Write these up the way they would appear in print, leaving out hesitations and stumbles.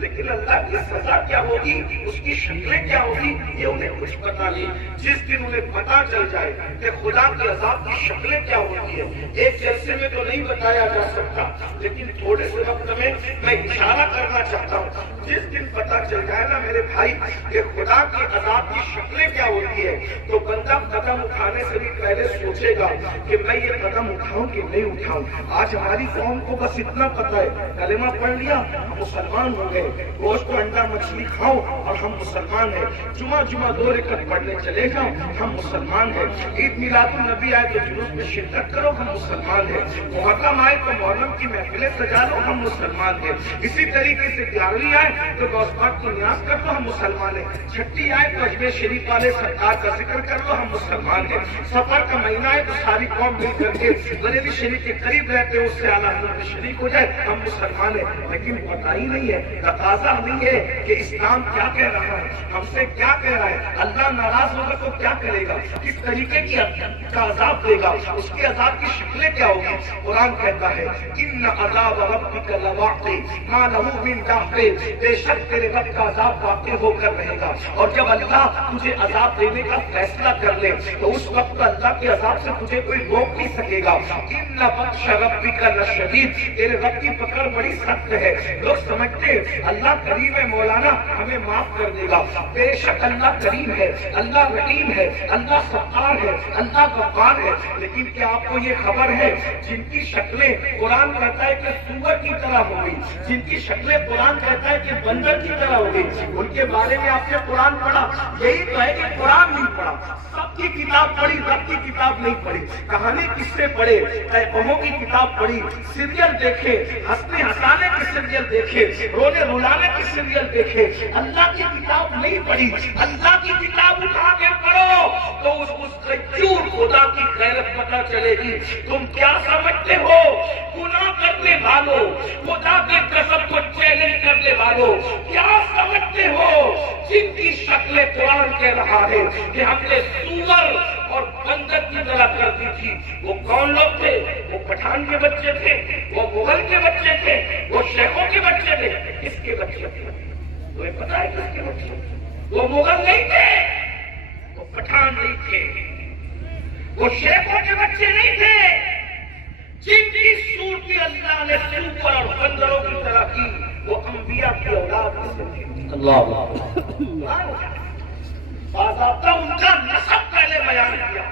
لیکن اللہ کی سزا کیا ہوگی، اس کی شکلیں کیا ہوگی، یہ انہیں کچھ پتا نہیں۔ جس دن انہیں پتا چل جائے کہ خدا کے عذاب کی شکلیں کیا ہوتی ہیں، ایک جلسے میں تو نہیں بتایا جا سکتا، لیکن تھوڑے سے وقت میں اشارہ کرنا چاہتا ہوں۔ جس دن پتا چل جائے نا میرے بھائی کہ خدا کے عذاب کی شکلیں کیا ہوتی ہے، تو بندہ قدم اٹھانے سے بھی پہلے سوچے گا کہ میں یہ قدم اٹھاؤں کہ نہیں اٹھاؤں۔ آج ہماری قوم کو بس اتنا پتا ہے، کلمہ پڑھ لیا ہم مسلمان ہو گئے، گوشت انڈا مچھلی کھاؤ اور ہم مسلمان ہیں، جمعہ 2 رکعت پڑھنے چلے جاؤ ہم مسلمان ہیں، عید میلاد النبی آئے تو جلوس میں شرکت کرو ہم مسلمان ہیں، محرم آئے تو محرم کی محفلیں سجا لو ہم مسلمان ہیں، اسی طریقے سے 11ویں آئے تو غوث پاک کو نیاز کر لو ہم مسلمان ہیں، چھٹی آئے تو اجمیر شریف والے سرکار کا ذکر کر لو ہم مسلمان ہیں، سفر کا مہینہ ہے تو ساری قوم مل کر کے بریلی شریف کے قریب رہتے ہیں اس سے اعلیٰ حضرت میں شریک ہو جائے ہم مسلمان ہیں۔ لیکن پتہ ہی نہیں ہے، تقاضا نہیں ہے کہ اسلام کیا کہہ رہا ہے، ہم سے کیا کہہ رہا ہے، اللہ ناراض ہوگا تو کیا کرے گا، کس طریقے کی عذاب دے گا، اس کے عذاب کی شکلیں کیا ہوگی۔ قرآن کہتا ہے ان عذاب ربک لواقع ما لہ من دافع، بے شک تیرے رب کا عذاب واقع ہو کر رہے گا، اور جب اللہ تجھے عذاب دینے کا فیصلہ کر لے تو اس وقت اللہ کے عذاب سے تجھے کوئی روک نہیں سکے گا۔ ان بطش ربک لشدید، تیرے رب کی پکڑ بڑی سخت ہے۔ لوگ سمجھتے اللہ کریم ہے، مولانا ہمیں معاف کر دے گا، بے شک اللہ کریم ہے، اللہ رحیم ہے، اللہ ستار ہے، اللہ غفار ہے، لیکن کیا آپ کو یہ خبر ہے جن کی شکلیں قرآن کہتا ہے کہ سور کی طرح ہو گئی، جن کی شکلیں قرآن کہتا ہے کہ بندر کی طرح ہو گئی، ان کے بارے میں آپ نے قرآن پڑھا؟ یہی تو ہے کہ قرآن نہیں پڑھا، سب کی کتاب پڑھی، رب کی کتاب نہیں پڑھی، کہانی کس سے پڑھے، تہموں کی کتاب پڑھی، سیریل دیکھے، ہنسنے ہنسانے کے سیریل دیکھے، رونے رلانے کے سیریل دیکھے، اللہ کی کتاب نہیں پڑھی۔ اللہ کی کتاب اٹھا کے پڑھو تو اس غیور خدا کی غیرت پتہ چلے گی۔ تم کیا سمجھتے ہو گناہ کرنے والوں، خدا کے قسم کو چیلنج کرنے والوں، کیا سمجھتے ہو جن کی شکلیں قرآن کہہ رہا ہے کہ ہم نے سور اور بندر کی طرح کر دی تھی، وہ کون لوگ تھے؟ وہ پٹھان کے بچے تھے، وہ مغل کے بچے تھے، وہ شیخوں کے بچے تھے، کس کے بچے تھے؟ تمہیں پتا ہے کس کے بچے تھے؟ وہ مغل نہیں تھے، وہ پٹھان نہیں تھے، وہ شیخوں کے بچے نہیں تھے، جن کی صورت اللہ نے سور اور بندروں کی طرح کی وہ انبیاء کی اولاد میں سے تھے۔ باضابطہ ان کا نسب پہلے بیان کیا،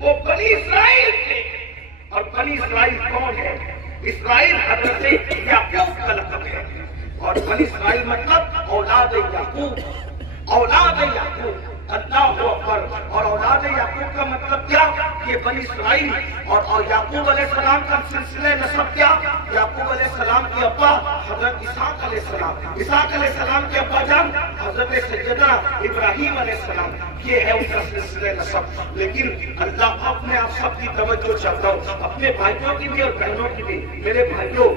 وہ بنی اسرائیل تھے، اور بنی اسرائیل کون ہے؟ اسرائیل حضرت یعقوب کا لقب ہے، اور بنی اسرائیل مطلب اولاد یعقوب، اولاد یعقوب، اللہ اکبر۔ اور اولاد یعقوب کا مطلب کیا کہ بنی اسرائیل، اور یعقوب علیہ السلام کا سلسلہ نسب کیا؟ یعقوب علیہ السلام کے ابا حضرت اسحاق علیہ السلام، اسحاق علیہ السلام کے ابا جان حضرت سیدنا ابراہیم علیہ السلام، یہ ہے ان کا سلسلہ نسب۔ لیکن اللہ اپنے آپ سب کی توجہ چاہتا ہوں، اپنے بھائیوں کی بھی اور بہنوں کی بھی۔ میرے بھائیوں،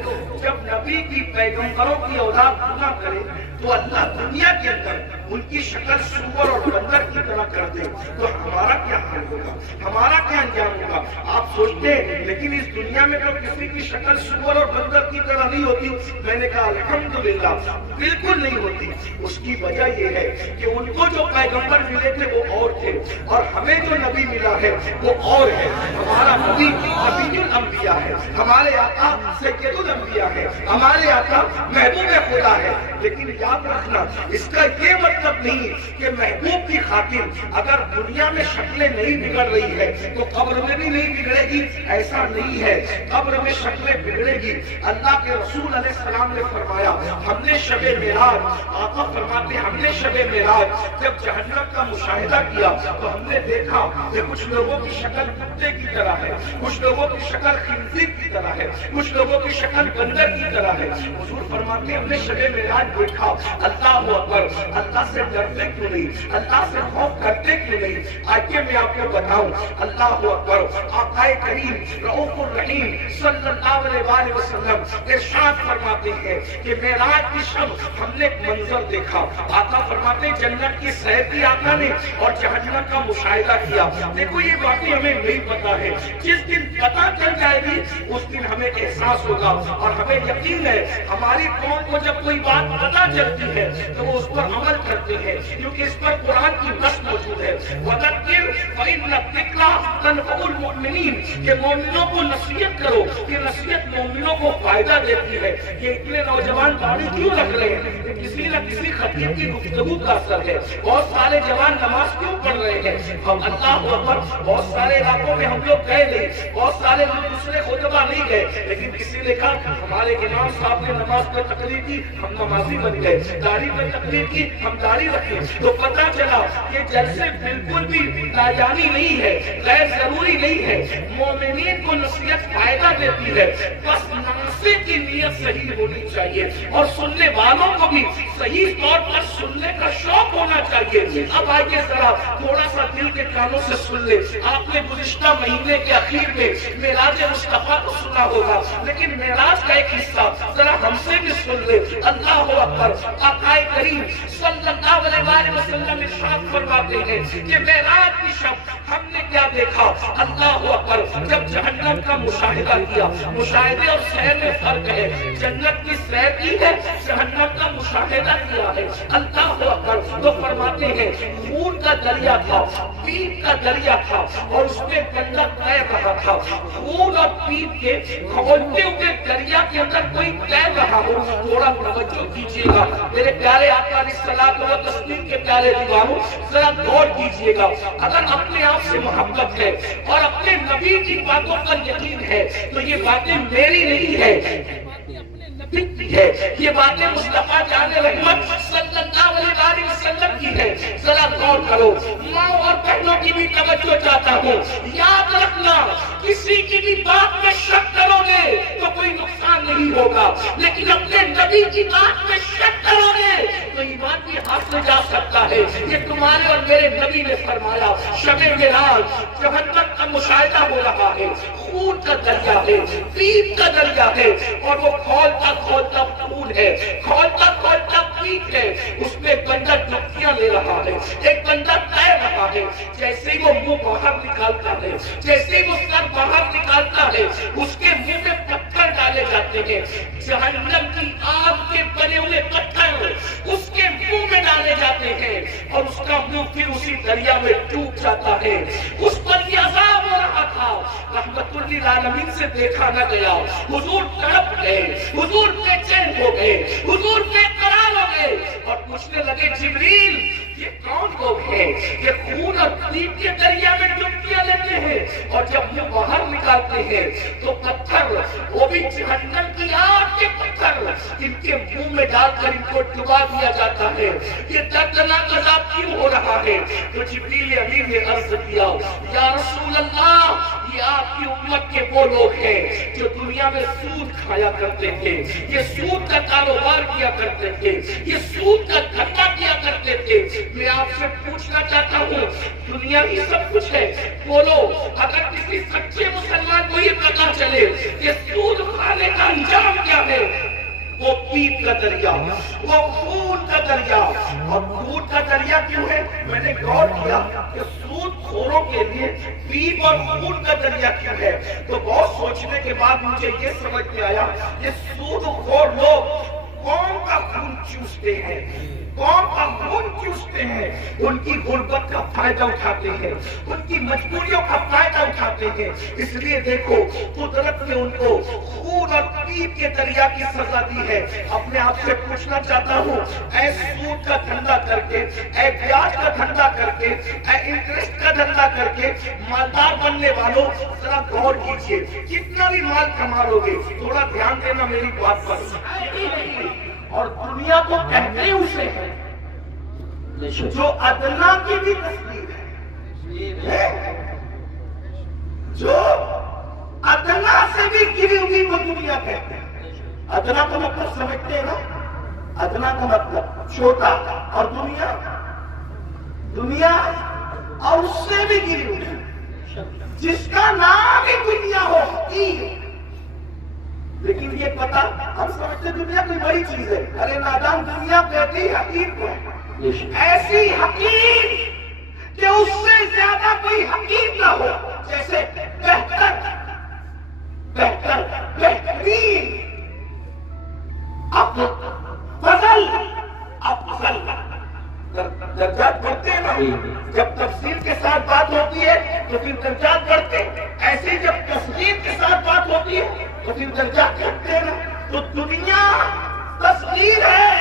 جب نبی کی پیغمبروں کی اولاد گناہ کرے تو اللہ دنیا کے اندر ان کی شکل سور اور بندر کی طرح کر دے تو ہمارا کیا حال ہوگا، ہمارا کیا انجام ہوگا؟ آپ سوچتے ہیں لیکن اس دنیا میں تو کسی کی شکل سور اور بندر کی طرح نہیں ہوتی۔ میں نے کہا الحمدللہ بالکل نہیں ہوتی۔ اس کی وجہ یہ ہے کہ ان کو جو پیغمبر ملے تھے وہ اور تھے، اور ہمیں جو نبی ملا ہے وہ اور ہے۔ ہمارا نبی نبی الانبیاء ہے، ہمارے آقا سید الانبیاء ہے، ہمارے آقا محبوب خدا ہے۔ لیکن یاد رکھنا اس کا یہ مطلب نہیں کہ محبوب کی خاطر اگر دنیا میں شکلیں نہیں بگڑ رہی ہے تو قبر میں بھی نہیں بگڑے گی، ایسا نہیں ہے۔ قبر میں شکلیں بگڑے گی۔ اللہ کے رسول علیہ السلام نے فرمایا ہم نے شب معراج، آقا فرماتے ہم نے شب معراج جب جہنم کا مشاہدہ کیا تو ہم نے دیکھا کہ کچھ لوگوں کی شکل کتے کی طرح ہے، کچھ لوگوں کی شکل خنزیر کی طرح ہے، کچھ لوگوں کی شکل بندر کی طرح ہے۔ حضور فرماتے ہم نے شب معراج دیکھا، اللہ اکبر، اللہ سے ڈرتے کیوں نہیں، اللہ سے خوف کرتے کیوں نہیں؟ آئیے میں آپ کو بتاؤں، اللہ اکبر، آقا کریم رؤوف الرحیم صلی اللہ علیہ وسلم ارشاد فرماتے ہیں کہ معراج کی شب ہم نے ایک منظر دیکھا۔ آقا فرماتے ہیں جنت کی سیر کی آقا نے اور جہنم کا مشاہدہ کیا۔ دیکھو یہ باتیں ہمیں نہیں پتا ہے، جس دن پتا چل جائے گی اس دن ہمیں احساس ہوگا اور ہمیں یقین ہے ہماری قوم کو جب کوئی بات پتہ چلتی ہے تو وہ اس پر عمل کرتے ہیں کیونکہ اس پر قرآن کی نص موجود ہے وَذَكِّرْ فَإِنَّ الذِّكْرَىٰ تَنفَعُ الْمُؤْمِنِينَ کہ مومنوں کو نصیحت کرو کہ نصیحت مومنوں کو فائدہ دیتی ہے. یہ اتنے نوجوان داڑھی کیوں رکھ رہے ہیں؟ کسی نہ کسی خطیب کی گفتگو کا اثر ہے. بہت سارے جوان نماز کیوں پڑھ رہے ہیں؟ ہم اللہ اکبر بہت سارے علاقوں میں ہم لوگ گئے نہیں, بہت سارے لوگ دوسرے خطبہ نہیں گئے, لیکن کسی نے کہا ہمارے امام صاحب نے نماز پر تقریر کی ہم نمازی بن گئے, داڑھی پر تقریر کی ہم داڑھی رکھے. تو پتہ چلا یہ جلسے بالکل بھی لاجانی نہیں ہے, غیر ضروری نہیں ہے. مومنین کو نصیحت فائدہ دیتی ہے, بس ناصح کی نیت صحیح ہونی چاہیے اور سننے والوں کو بھی صحیح طور پر سننے کا شوق ہونا چاہیے. اب آئیے ذرا تھوڑا سا دل کے کانوں سے سن لے. آپ نے گزشتہ مہینے کے اخیر میں معراج مصطفیٰ کو سنا ہوگا, لیکن معراج کا ایک حصہ ذرا ہم سے بھی سن لے. اللہ اکبر. آقا کریم صلی اللہ علیہ وسلم ارشاد فرماتے ہیں کہ معراج کی شب ہم نے کیا دیکھا. اللہ اکبر. جب جہنم کا مشاہدہ کیا, مشاہدے اور سیر میں فرق ہے, جنت کی سیر کی ہے, جہنم کا مشاہدہ کیا ہے. اللہ اکبر. تو فرماتے ہیں خون کا دریا تھا, پیپ کا دریا تھا اور اس میں بندہ تیر رہا تھا. خون اور پیپ کے کھولتے ہوئے دریا کے اندر کوئی تیر رہا ہو, تھوڑا توجہ کیجیے گا میرے پیارے آقا علیہ الصلوۃ والتسلیم کے پیارے دیوانوں, ذرا غور کیجیے گا. اگر اپنے آپ سے محبت ہے اور اپنے نبی کی باتوں پر یقین ہے تو یہ باتیں میری نہیں ہے, یہ باتیں مصطفیٰ جان رحمت صلی اللہ علیہ وسلم کی ہے. ذرا غور کرو. ماں اور بہنوں کی بھی توجہ چاہتا ہوں, یاد رکھنا کسی کی بھی بات میں شک کرو گے تو کوئی نقصان نہیں ہوگا, لیکن اپنے نبی کی بات میں شک کرو گے تو ایمان بھی ہاتھ میں جا سکتا ہے. یہ تمہارے اور میرے نبی نے فرمایا. شب معراج جہنم کا مشاہدہ ہو رہا ہے, خون کا دریا ہے, پیپ کا دریا ہے اور وہ کھولتا کھولتا خون ہے, کھولتا کھولتا پیپ ہے. اس میں بندہ ڈبکیاں لے رہا ہے, ایک بندہ تیر رہا ہے. جیسے ہی وہ منہ باہر نکالتا ہے, جیسے ہی وہ سر باہر نکالتا ہے, اس کے منہ میں پتھر ڈالے جاتے ہیں. جہنم کی آگ کے بنے ہوئے پتھر اس کے منہ میں ڈالے جاتے ہیں اور اس کا منہ پھر اسی دریا میں ڈوب جاتا ہے. اس پر یہ عذاب ہو رہا تھا, رحمت للعالمین سے دیکھا نہ گیا. حضور تڑپ گئے, حضور بے چین ہو گئے, حضور بے قرار ہو گئے اور پوچھنے لگے جبریل یہ کون لوگ ہیں کہ خون اور پیپ کے دریا میں ڈبکیاں لیتے ہیں اور جب یہ باہر نکالتے ہیں تو پتھر, وہ بھی جہنم کی آگ کے پتھر, ان کے منہ میں ڈال کر ان کو ڈبا دیا جاتا ہے. یہ دردناک عذاب کیوں ہو رہا ہے؟ تو جبریل امین نے عرض کیا یا رسول اللہ یہ آپ کی امت کے وہ لوگ ہیں جو دنیا میں سود کھایا کرتے تھے, یہ سود کا کاروبار کیا کرتے تھے, یہ سود کا دھندا کیا کرتے تھے. میں آپ سے پوچھنا چاہتا ہوں دنیا ہی سب کچھ ہے, بولو اگر کسی سچے مسلمان کو یہ پتا چلے کہ سود کھانے کا انجام کیا ہے, وہ پیپ کا دریا, وہ خون کا دریا. اور خون کا دریا کیوں ہے؟ میں نے غور کیا کہ سود خوروں کے لیے پیپ اور خون کا دریا کیوں ہے, تو بہت سوچنے کے بعد مجھے یہ سمجھ میں آیا کہ سود خور لوگ قوم کا خون چوستے ہیں, قوم کا خون چوستے ہیں, ان کی غربت کا فائدہ اٹھاتے ہیں, ان کی مجبوریوں کا فائدہ اٹھاتے ہیں. اس لیے دیکھو قدرت نے ان کو خون اور پیپ کے دریا کی سزا دی ہے. اپنے آپ سے پوچھنا چاہتا ہوں اے سود کا دھندا کر کے, اے بیاج کا دھندا کر کے, اے انٹرسٹ کا دھندا کر کے مالدار بننے والوں ذرا غور کیجئے, کتنا بھی مال کما لو گے, تھوڑا دھیان دینا میری بات پر. اور دنیا کو کہتے اسے ہیں جو ادنا کی بھی تصویر ہے, جو ادنا سے بھی گری ہوئی وہ دنیا کہتے ہیں. ادنا کا مطلب سمجھتے ہیں نا, ادنا کا مطلب چھوٹا, اور دنیا, دنیا اور اس سے بھی گری ہوئی, جس کا نام ہی دنیا ہو حقیر. لیکن یہ پتا ہم سمجھتے دنیا کوئی بڑی چیز ہے, ارے نادان دنیا کہتی حقیر کو ہے, ایسی حقیر کہ اس سے زیادہ کوئی حقیر نہ ہو. جیسے جب تفصیل کے ساتھ بات ہوتی ہے تو پھر درجات بڑھتے ہیں، ایسے جب تصغیر کے ساتھ بات ہوتی ہے تو پھر درجات گھٹتے ہیں نا۔ تو دنیا تصغیر ہے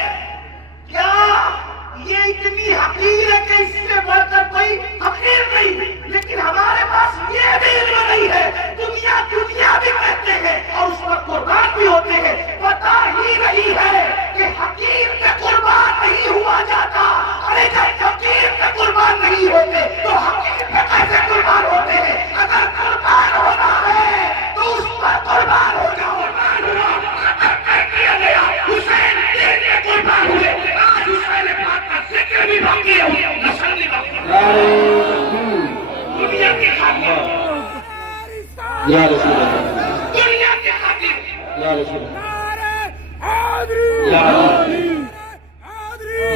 کیا؟ یہ اتنی حقیر ہے کہ اس سے بڑھ کر کوئی حقیر نہیں، لیکن ہمارے پاس یہ بھی علم نہیں ہے۔ دنیا دنیا بھی کہتے ہیں اور اس پر قربان بھی ہوتے ہیں، پتہ ہی نہیں ہے کہ حقیر پہ قربان نہیں ہوا جاتا۔ ارے جب حقیر پہ قربان نہیں ہوتے تو حقیر پہ کیسے قربان ہوتے ہیں؟ اگر قربان ہونا ہے تو اس پر قربان ہو جاؤ۔ قربان ہوا کیا گیا، حسین کے لیے قربان ہوئے، آج حسین پاک کا ذکر بھی باقی ہے، نسل بھی باقی ہے۔ دنیا کے خاطر، یا رسول اللہ، دنیا کے خاطر، یا رسول اللہ، یا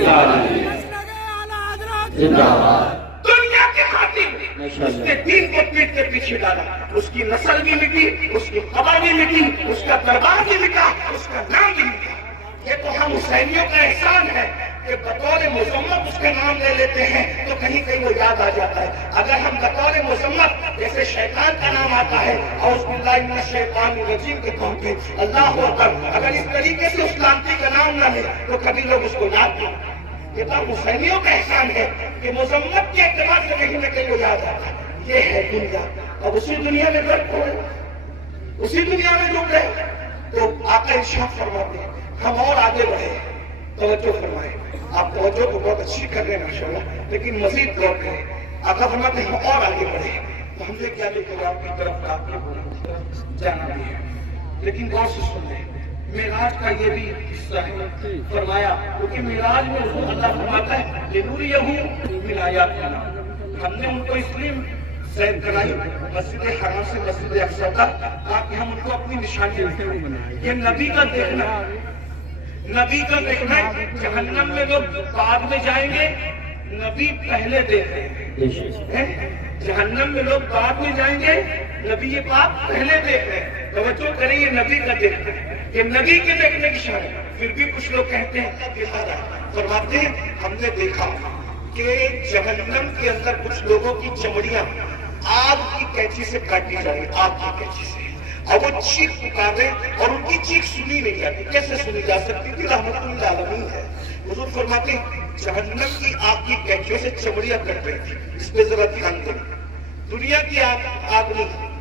یا علی، زندہ باد، دنیا کے خاطر ماشاء اس نے اللہ، دین کو پیٹ کے پیچھے ڈالا، اس کی نسل بھی مٹی، اس کی قبر بھی مٹی، اس کا دربار بھی مٹا، اس کا نام بھی مٹا۔ یہ تو ہم حسینیوں کا احسان ہے کہ بطور مذمت اس کا نام لے لیتے ہیں تو کہیں کہیں وہ یاد آ جاتا ہے۔ اگر ہم بطور مذمت جیسے شیطان کا نام آتا ہے اعوذ باللہ من الشیطان الرجیم کے طور پہ اللہ اکبر، اگر اس طریقے سے اس لعنتی کا نام نہ لے تو کبھی لوگ اس کو یاد نہیں۔ یہ تو حسینیوں کا احسان ہے کہ مذمت کے اعتبار سے کہیں نہ کہیں وہ یاد آتا ہے۔ یہ ہے دنیا، اب اسی دنیا میں درد ہو رہے، اسی دنیا میں ڈوب رہے۔ تو آقا ارشاد فرماتے ہیں ہم اور آگے بڑھے، توجہ فرمائیں۔ آپ توجہ کو بہت اچھی کر رہے ہیں ماشاءاللہ، لیکن مزید غور کریں۔ آقا فرماتے ہیں ہم اور آگے بڑھے تو ہم نے کیا لے کر آپ کی طرف آپ کی جانا بھی ہے، لیکن غور سے سن لیں۔ معراج کا یہ بھی حصہ ہے، فرمایا کیونکہ معراج میں حضور اللہ فرماتا ہے لِنُرِيَهُ مِنْ آيَاتِنَا، ہم نے ان کو اس لیے سیر کرائی مسجد حرام سے مسجد اقصی تک تاکہ ہم ان کو اپنی نشانی دکھائیں۔ یہ نبی کا دیکھنا، نبی کا دیکھنا ہے۔ جہنم میں لوگ بعد میں جائیں گے، نبی پہلے دیکھ رہے ہیں۔ جہنم میں لوگ بعد میں جائیں گے، نبی پاک پہلے دیکھ رہے ہیں۔ توجہ کریں، یہ نبی کا دیکھنا ہے، یہ نبی کے دیکھنے کی شان ہے۔ پھر بھی کچھ لوگ کہتے ہیں فرماتے ہیں ہم نے دیکھا کہ جہنم کے اندر کچھ لوگوں کی چمڑیاں آگ کی کینچی سے کاٹی جا رہی، آگ کی کینچی سے، اور وہ چیخ پکارے اور ان کی چیخ سنی نہیں جاتی۔ کیسے سنی جا سکتی تھی؟ رحمت للعالمین ہے۔ حضور فرماتے ہیں جہنم کی آگ کی کینچیوں سے چمڑیاں کٹ رہی تھی۔ اس پہ ذرا دھیان دیں، دنیا کی آگ نہیں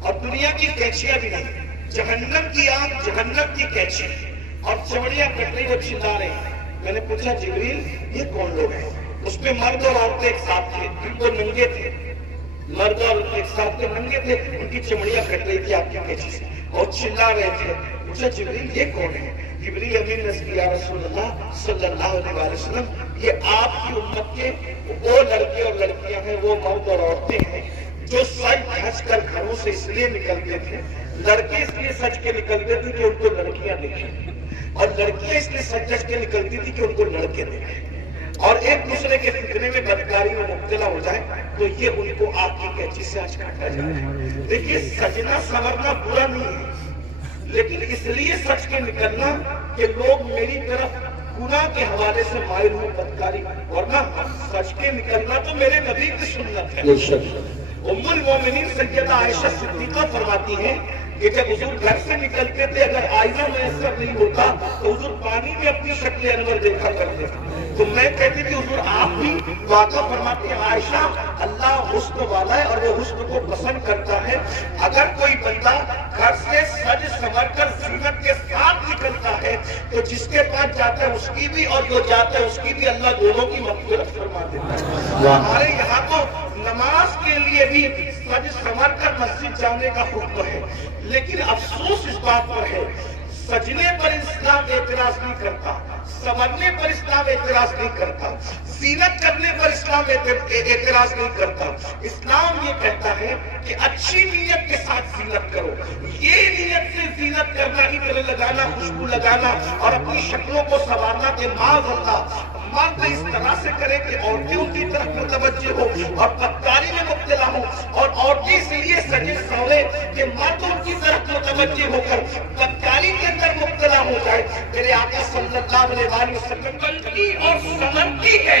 اور دنیا کی کینچیاں بھی نہیں، جہنم کی آگ، جہنم کی کینچی اور چمڑیاں کٹ رہی، وہ چلا رہے ہیں۔ میں نے پوچھا جبریل یہ کون لوگ ہیں؟ اس میں مرد اور عورتیں ایک ساتھ تھے، بالکل ننگے تھے، مرد اور ایک ساتھ ننگے تھے، ان کی چمڑیاں کٹ رہی تھی آپ کی کینچی سے اور چلا رہے تھے۔ پوچھا جبریل یہ کون ہے؟ جبریل امین نے کہا یا رسول اللہ صلی اللہ علیہ وسلم یہ آپ کی امت کے وہ لڑکے اور لڑکیاں ہیں، وہ مرد اور عورتیں ہیں جو سج دھج کر گھروں سے اس لیے نکلتے تھے، لڑکے اس لیے سج کے نکلتے تھے کہ ان کو لڑکیاں دیکھیں، اور لڑکیاں اس لیے سج دھج کے نکلتی تھی کہ ان کو لڑکے دیکھیں، اور ایک دوسرے کے فتنے میں بدکاری میں مبتلا ہو جائے تو یہ ان کو آگ کی کینچی سے آج کاٹا جائے۔ دیکھیے سجنا سنورنا برا نہیں ہے، لیکن اس لیے سچ کے نکلنا کہ لوگ میری طرف گناہ کے حوالے سے مائل ہوں بدکاری، ورنہ سچ کے نکلنا تو میرے نبی کی سنت ہے۔ ام المومنین سیدہ عائشہ صدیقہ فرماتی ہیں کہ جب حضور گھر سے نکلتے تھے اگر آئینہ میسر نہیں ہوتا تو حضور پانی میں اپنی شکل انور دیکھا کرتے تھے، تو میں کہتی تھی حضور آپ بھی واقعہ فرماتے ہیں عائشہ اللہ حسن والا ہے اور وہ حسن کو پسند کرتا ہے، اگر کوئی بندہ گھر سے سج سنور کر زینت کے ساتھ نکلتا ہے تو جس کے پاس جاتا ہے اس کی بھی اور جو جاتا ہے اس کی بھی اللہ دونوں کی مغفرت فرما دیتا ہے۔ ہمارے یہاں تو نماز کے لیے بھی سج سنور کر مسجد جانے کا حکم ہے، لیکن افسوس اس بات پر ہے سجنے پر اسلام اعتراض نہیں کرتا، سنورنے پر اسلام اعتراض نہیں کرتا، زینت کرنے پر اسلام اعتراض نہیں کرتا۔ اسلام یہ کہتا ہے کہ اچھی نیت کے ساتھ زینت کرو، یہ نیت سے زینت کرنا، عطر لگانا، خوشبو لگانا اور اپنی شکلوں کو سنوارنا کہ معاذ اللہ مرد اس طرح سے کرے کہ عورتیں ان کی طرف متوجہ ہو اور بدکاری میں مبتلا ہو، اور عورتیں اس لیے سجے سنورے کہ مرد ان کی طرف متوجہ ہو کر بدکاری کے اندر مبتلا ہو جائے۔ میرے آقا صلی اللہ علیہ وسلم بلکی اور سنورتی ہے،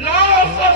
900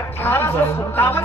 1857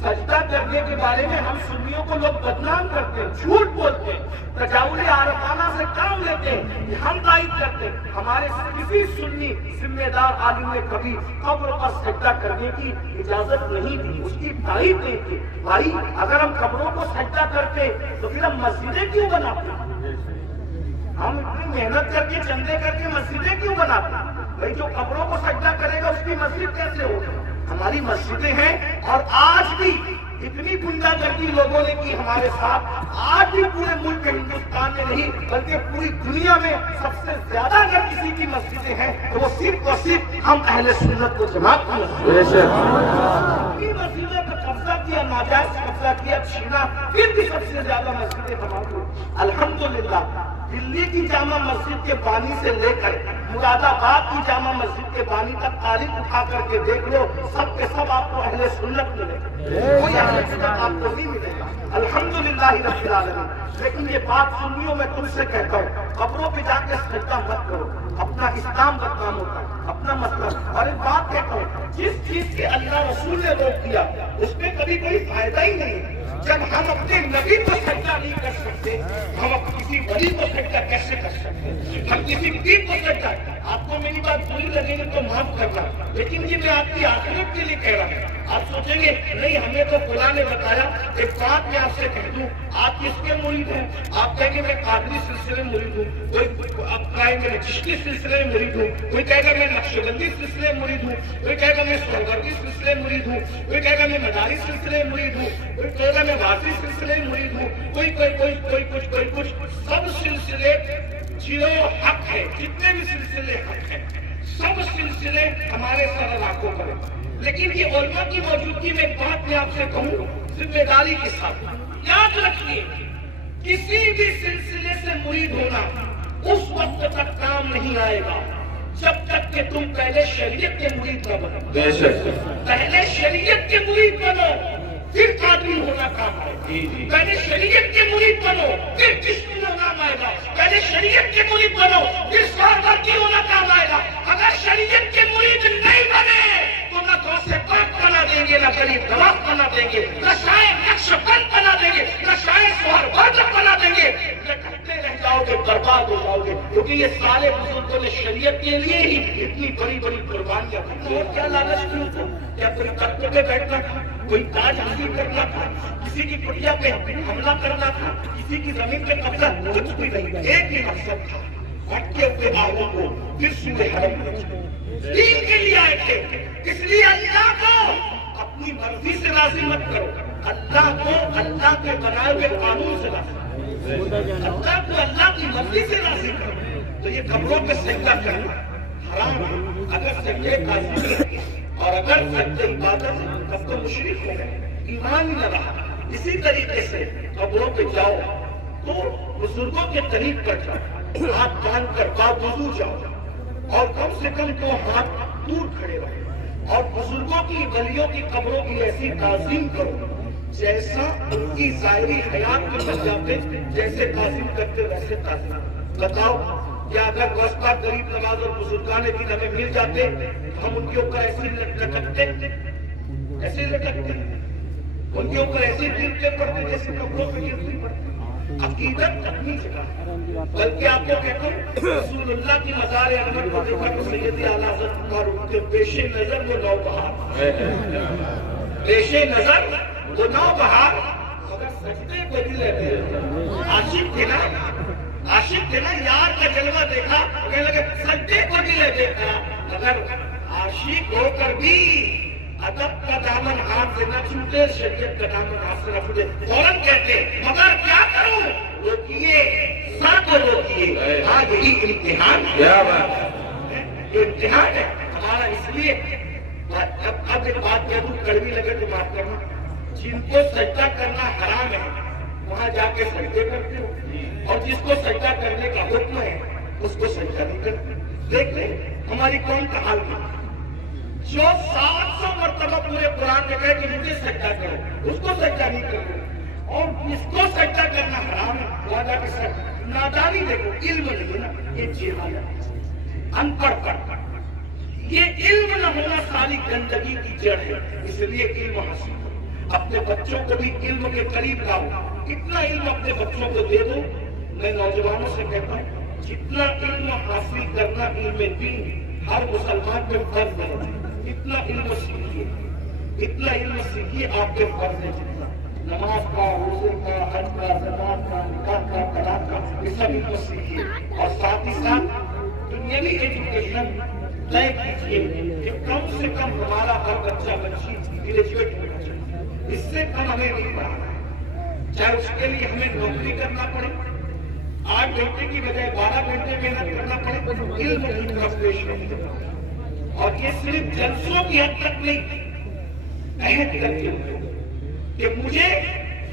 سجدہ کرنے کے بارے میں ہم سنیوں کو لوگ بدنام کرتے ہیں، جھوٹ بولتے ہیں، تجاوز عارفانہ سے کام لیتے ہیں کہ ہم تائید کرتے ہیں۔ ہمارے کسی سنی ذمہ دار عالم نے کبھی قبر پر سجدہ کرنے کی اجازت نہیں دی، اس کی تائید نہیں کی۔ بھائی اگر ہم قبروں کو سجدہ کرتے تو پھر ہم مسجدیں کیوں بناتے؟ ہم اتنی محنت کر کے چندے کر کے مسجدیں کیوں بناتے؟ بھائی جو قبروں کو سجدہ کرے گا اس کی مسجد کیسے ہوگی؟ ہماری مسجدیں ہیں، اور آج بھی اتنی گنڈا گردی لوگوں نے کی ہمارے ساتھ، آج بھی پورے ملک ہندوستان میں نہیں بلکہ پوری دنیا میں سب سے زیادہ اگر کسی کی مسجدیں ہیں تو وہ صرف اور صرف ہم اہل سنت و جماعت کی مسجدیں ہیں۔ مسجدوں کا قبضہ کیا، ناجائز قبضہ کیا، چھینا، پھر بھی سب سے زیادہ مسجدیں ہماری۔ الحمدللہ دلی کی جامع مسجد کے بانی سے لے کر مراد آباد کی جامع مسجد کے بانی تک تاریخ اٹھا کر کے دیکھ لو، سب کے سب آپ کو اہل سنت ملے گا، کوئی اہل سنت آپ کو نہیں ملے گا، الحمدللہ رب العالمین۔ لیکن یہ بات سنیوں میں تم سے کہتا ہوں، قبروں پہ جا کے سجدہ مت کرو، اپنا اسلام بدنام ہوتا ہے، اپنا مسئلہ۔ اور ایک بات کہتا ہوں، جس چیز کے اللہ رسول نے روک دیا اس میں کبھی کوئی فائدہ ہی نہیں ہے۔ جب ہم اپنے نبی کو سجدہ نہیں کر سکتے، ہم کسی ولی کو سجدہ کیسے کر سکتے؟ ہم کسی پیر کو سجدہ، آپ کو میری بات بری لگے گی تو معاف کرنا، لیکن یہ میں آپ کی آخرت کے لیے کہہ رہا ہوں۔ آپ سوچیں گے نہیں ہمیں تو فلاں نے بتایا۔ ایک بات میں آپ سے کہہ دوں، آپ کس کے مرید ہیں؟ آپ کہیں گے میں قادری سلسلے میں مرید ہوں، کوئی آپ کہیں گے میں چشتی سلسلے میں مرید ہوں، کوئی کہے گا میں نقشبندی سلسلے میں مرید ہوں، کوئی کہے گا میں سہروردی سلسلے میں مرید ہوں، کوئی کہے گا میں مداری سلسلے میں مرید ہوں، کوئی کہے گا میں واضی سلسلے میں مرید ہوں، کوئی کچھ۔ سب سلسلے جیو حق ہے، جتنے بھی سلسلے حق ہیں، سب سلسلے ہمارے سر آنکھوں پر ہیں۔ لیکن یہ علماء کی موجودگی میں ایک بات میں آپ سے کہوں ذمہ داری کے ساتھ، یاد رکھیے کسی بھی سلسلے سے مرید ہونا اس وقت تک کام نہیں آئے گا جب تک کہ تم پہلے شریعت کے مرید نہ بنو۔ بے شک پہلے شریعت کے مرید بنو پھر قادری ہونا کام آئے گا۔ پہلے شریعت کے مرید بنو پھر چشتی ہونا کام آئے گا۔ پہلے شریعت کے مرید بنو پھر سہروردی ہونا کام آئے گا۔ اگر شریعت کے مرید نہیں بنے تو نہ غوث پاک بنا دیں گے، نہ غریب نواز بنا دیں گے، نہ شاعر نقشبند بنا دیں گے، نہ شاعر سہروردی بنا دیں گے، لٹکتے رہ جاؤ گے، برباد ہو جاؤ گے۔ کیونکہ یہ سارے بزرگوں نے شریعت کے لیے ہی اتنی بڑی بڑی قربانیاں کی۔ اور کیا لالچ کی تھی؟ کیا کوئی تخت پہ بیٹھنا تھا، کوئی تاج حاصل کرنا تھا، کسی کی کٹیا پہ حملہ کرنا تھا، کسی کی زمین پہ قبضہ؟ کچھ بھی نہیں، ایک ہی مقصد تھا، بھٹکے ہوئے آہوں کو پھر سورہ حرم میں دین کے لیے آئے تھے۔ اس لیے اللہ کو اپنی مرضی سے راضی مت کرو، اللہ کو اللہ کے بنائے ہوئے قانون سے راضی کرو، اللہ کو اللہ کی مرضی سے راضی کرو۔ تو یہ قبروں پہ سجدہ کرنا حرام ہے۔ اگر سجدے قاضی اور اگر سجدے عبادت تب تو مشرک ہو گئے، ایمان ہی نہ رہا۔ اسی طریقے سے قبروں پہ جاؤ تو بزرگوں کے قریب پر جاؤ، ہاتھ باندھ کر باوضو جاؤ، اور کم سے کم 2 ہاتھ دور کھڑے رہو، اور بزرگوں کی ولیوں کی قبروں کی ایسی تعظیم کرو جیسا ان کی ظاہری حیات میں مل جاتے، جیسے تعظیم کرتے ویسے تعظیم۔ بتاؤ کیا اگر وسطہ غریب نواز اور بزرگان دین ہمیں مل جاتے ہم ان کے اوپر ایسے لٹکتے، ایسے لٹکتے، ان کے اوپر ایسے گرتے پڑتے جیسے کپڑوں پہ گرتی پڑتی؟ عقیدت اپنی جگہ ہے، بلکہ آپ کو کہتا ہوں رسول اللہ کی مزار احمد کو دیکھا تو سید اعلیٰ حضرت فاروق کے پیش نظر وہ نوبہار، پیش نظر وہ نوبہار، مگر سجدے کو بھی لیتے عاشق تھے نا، عاشق تھے نا، یار کا جلوہ دیکھا کہنے لگے سجدے کو بھی لے دیکھا۔ اگر عاشق ہو کر بھی ادب کا دامن ہاتھ سے نہ چھوٹے، شریعت کا دامن ہاتھ سے نہ چھوٹے، فوراً کہتے مگر کیا کروں؟ روکیے، سر کو روکیے۔ ہاں یہی امتحان ہے، یہ امتحان ہے ہمارا۔ اس لیے اب ایک بات کہہ دوں، کڑوی لگے تو معاف کرنا، جن کو سجدہ کرنا حرام ہے وہاں جا کے سجدے کرتے ہو، اور جس کو سجدہ کرنے کا حکم ہے اس کو سجدہ نہیں کرتے۔ دیکھ لیں ہماری قوم کا حال کیا، جو 700 مرتبہ پورے قرآن میں کہے کہ مجھے سجدہ کرو، اس کو سجدہ نہیں کرو، اور جس کو سجدہ کرنا حرام ہے وہاں جا کے سجدہ۔ نادانی دیکھو، علم نہیں نا، یہ جہالت، ان پڑھ، یہ علم نہ ہونا ساری گندگی کی جڑ ہے۔ اس لیے علم حاصل کرو، اپنے بچوں کو بھی علم کے قریب لاؤ، اتنا علم اپنے بچوں کو دے دو۔ میں نوجوانوں سے کہتا ہوں جتنا علم حاصل کرنا علم دین ہر مسلمان پہ فرض ہے، اتنا علم سیکھیے، اتنا علم سیکھیے، آپ کے فرض ہے جتنا نماز کا، روزے کا، حج کا، زکات کا، نکاح کا، طلاق کا، یہ سب علم سیکھیے، اور ساتھ ہی ساتھ دنیاوی ایجوکیشن طے کیجیے کہ کم سے کم ہمارا ہر بچہ بچی گریجویٹ ہونا چاہیے، اس سے کم ہمیں نہیں پڑھانا ہے، چاہے اس کے لیے ہمیں نوکری کرنا پڑے، 8 گھنٹے کی بجائے 12 گھنٹے محنت کرنا پڑے، علم کی طرف پیش نہیں، اور یہ صرف جلسوں کی حد تک نہیں، عہد کرتے ہوئے کہ مجھے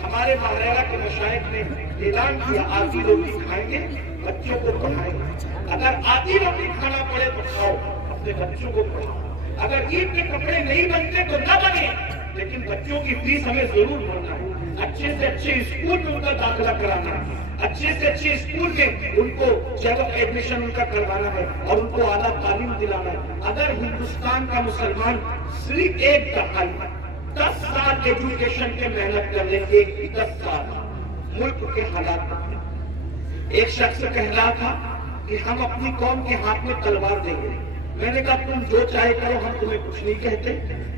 ہمارے ماہرہ کے مشائخ نے اعلان کیا آدھی روٹی کھائیں گے، بچوں کو پڑھائیں گے، اگر آدھی روٹی کھانا پڑے تو کھاؤ، اپنے بچوں کو پڑھاؤ، اگر عید کے کپڑے نہیں بنتے تو نہ بنے، لیکن بچوں کی فیس ہمیں ضرور بھرنا ہے، اچھے سے اچھے اسکول میں ان کا داخلہ کرانا ہے، اچھے سے اچھے اسکول میں ان کو جگہ ایڈمیشن ان کا کروانا ہے اور ان کو اعلیٰ تعلیم دلانا ہے۔ اگر ہندوستان کا مسلمان صرف ایک دہائی 10 سال ایجوکیشن کے محنت کر لیں، ایک 10 سال ملک کے حالات بدلیں۔ ایک شخص کہہ رہا تھا کہ ہم اپنی قوم کے ہاتھ میں تلوار دیں گے، میں نے کہا تم جو چاہے کرو، ہم تمہیں کچھ نہیں کہتے،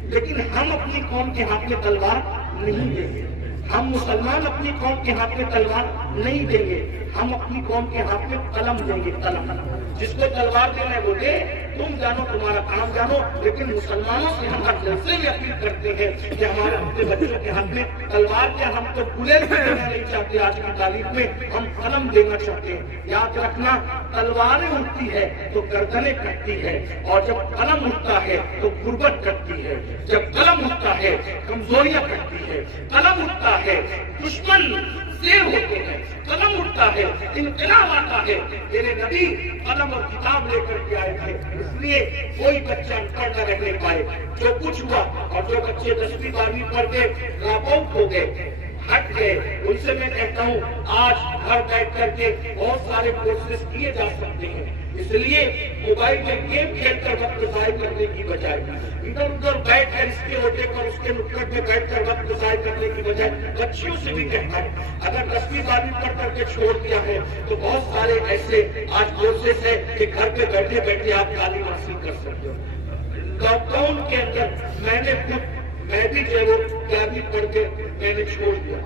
لیکن ہم اپنی قوم کے ہاتھ میں تلوار نہیں دیں گے، ہم مسلمان اپنی قوم کے ہاتھ میں تلوار نہیں دیں گے، ہم اپنی قوم کے ہاتھ میں قلم دیں گے، قلم۔ جس کو تلوار دینا ہے وہ دے، تم جانو تمہارا کام جانو، لیکن مسلمانوں سے ہم ہر جلسے میں اپیل کرتے ہیں کہ ہمارے اپنے بچوں کے ہاتھ میں تلوار کیا، ہم تو بلیٹ بھی دینا نہیں چاہتے، آج کی تعلیم میں ہم قلم دینا چاہتے ہیں۔ یاد رکھنا تلواریں اٹھتی ہے تو گردنیں کٹتی ہے، اور جب قلم اٹھتا ہے تو غربت کٹتی ہے، جب قلم اٹھتا ہے کمزوریاں کٹتی ہے، قلم اٹھتا ہے دشمن زیر ہوتے ہیں، قلم اٹھتا ہے انقلاب آتا ہے۔ میرے نبی قلم اور کتاب لے کر کے آئے تھے، اس لیے کوئی بچہ انپڑھ نہ رہنے پائے۔ جو کچھ ہوا، اور جو بچے 10ویں 12ویں پڑھ کے ڈراپ آؤٹ ہو گئے، ہٹ گئے، ان سے میں کہتا ہوں آج گھر بیٹھ کر کے بہت سارے کورسز کیے جا سکتے ہیں، اس لیے موبائل میں گیم کھیل کر وقت ضائع کرنے کی بجائے ادھر ادھر بیٹھ کر اس کے ہوٹے پر اس کے نکڑ میں بیٹھ کر وقت ضائع کرنے کی بجائے بچیوں سے بھی کہتا ہوں اگر 10ویں 12ویں پڑھ کر کے چھوڑ دیا ہے تو بہت سارے ایسے آج کورسز ہیں کہ گھر پہ بیٹھے بیٹھے آپ تعلیم حاصل کر سکتے ہو۔ لاک ڈاؤن کے اندر میں بھی جو ہے وہ 11ویں پڑھ کے میں نے چھوڑ دیا،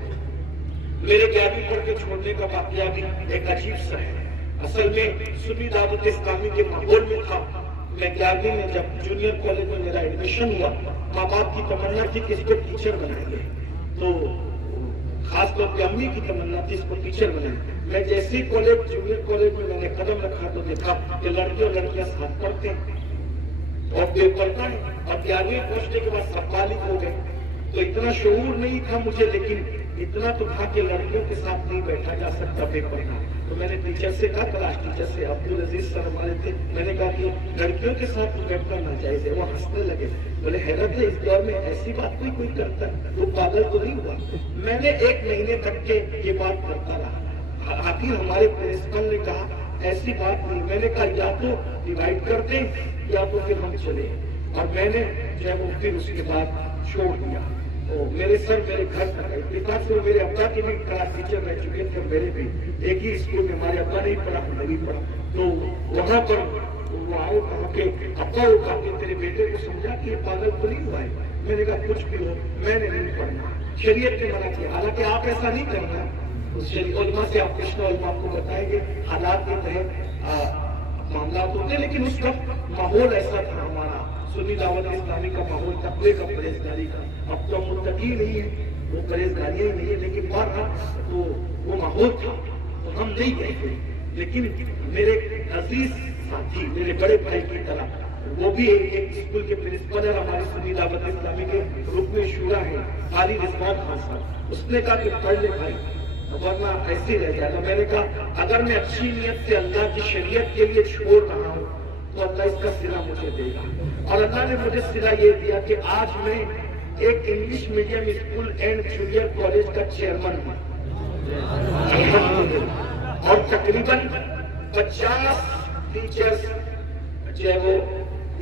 میرے 11ویں پڑھ کے چھوڑنے کا واقعہ بھی ایک عجیب سا ہے۔ اصل میں سنی دعوت اسلامی کے ماحول میں تھا، میں 11ویں میں جب جونیئر کالج میں میرا ایڈمیشن ہوا، ماں باپ کی تمنا تھی کہ اس کو ٹیچر بنائیں گے، تو خاص طور پہ امی کی تمنا تھی اس کو ٹیچر بنائیں گے۔ میں جیسے کالج جونیئر کالج میں نے قدم رکھا تو دیکھا کہ لڑکے اور لڑکیاں ساتھ پڑھتے ہیں اور پیپر کا ہے، اور 11ویں پہنچنے کے بعد سب بالغ ہو گئے، تو اتنا شعور نہیں تھا مجھے، لیکن اتنا تو تھا کہ لڑکیوں کے ساتھ نہیں بیٹھا جا سکتا پیپر کا۔ تو میں نے ٹیچر سے کہا، کلاس ٹیچر سے، عبدالعزیز سر ہمارے تھے، میں نے کہا کہ لڑکیوں کے ساتھ بیٹھنا ناجائز ہے۔ وہ ہنسنے لگے، بولے حیرت ہے اس دور میں ایسی بات کوئی کرتا ہے، وہ پاگل تو نہیں ہوا۔ میں نے 1 مہینے تک کے یہ بات کرتا رہا، آخر ہمارے پرنسپل نے کہا ایسی بات نہیں۔ میں نے کہا یا تو ڈیوائڈ کر دیں یا تو پھر ہم چلے، اور میں نے جو ہے وہ پھر اس کے بعد چھوڑ دیا۔ میرے سر میرے گھر تک آئے، اتنا سے میرے ابا کی بھی کلاس ٹیچر رہ چکے تھے، میرے بھی ایک ہی اسکول میں، ہمارے ابا نہیں پڑھا میں بھی پڑھا، تو وہاں پر وہ آئے کہا کہ ابا وہ کہا کہ تیرے بیٹے کو سمجھا کہ یہ پاگل تو نہیں ہوا ہے۔ میں نے کہا کچھ بھی ہو میں نے نہیں پڑھنا، شریعت نے منع کیا، حالانکہ آپ ایسا نہیں کرنا، علماء سے آپ کچھ علماء کو بتائیں گے، حالات کے تحت معاملات ہوتے ہیں، لیکن اس وقت ماحول ایسا تھا ہمارا سنی دعوت اسلامی کا ماحول، تقوی کا، پرہیزگاری کا۔ اب تو متقی نہیں ہے، وہ پرہیزگاریاں نہیں ہے، لیکن بہرحال وہ ماحول تھا تو ہم نہیں گئے تھے۔ لیکن میرے عزیز ساتھی، میرے بڑے بھائی کی طرح، وہ بھی ایک اسکول کے پرنسپل ہے، ہماری سنی دعوت اسلامی کے رکن شورا ہے، قاری رضوان خان صاحب، اس نے کہا کہ پڑھ لے بھائی ورنہ ایسے ہی رہ جائے گا۔ میں نے کہا اگر میں اچھی نیت سے اللہ کی شریعت کے لیے چھوڑ رہا ہوں تو اللہ اس کا صلہ مجھے دے گا، اور اللہ نے مجھے صلہ یہ دیا کہ آج میں ایک English medium school and junior college کا چیئرمین ہوں، اور تقریباً 50 ٹیچرز جو ہے وہ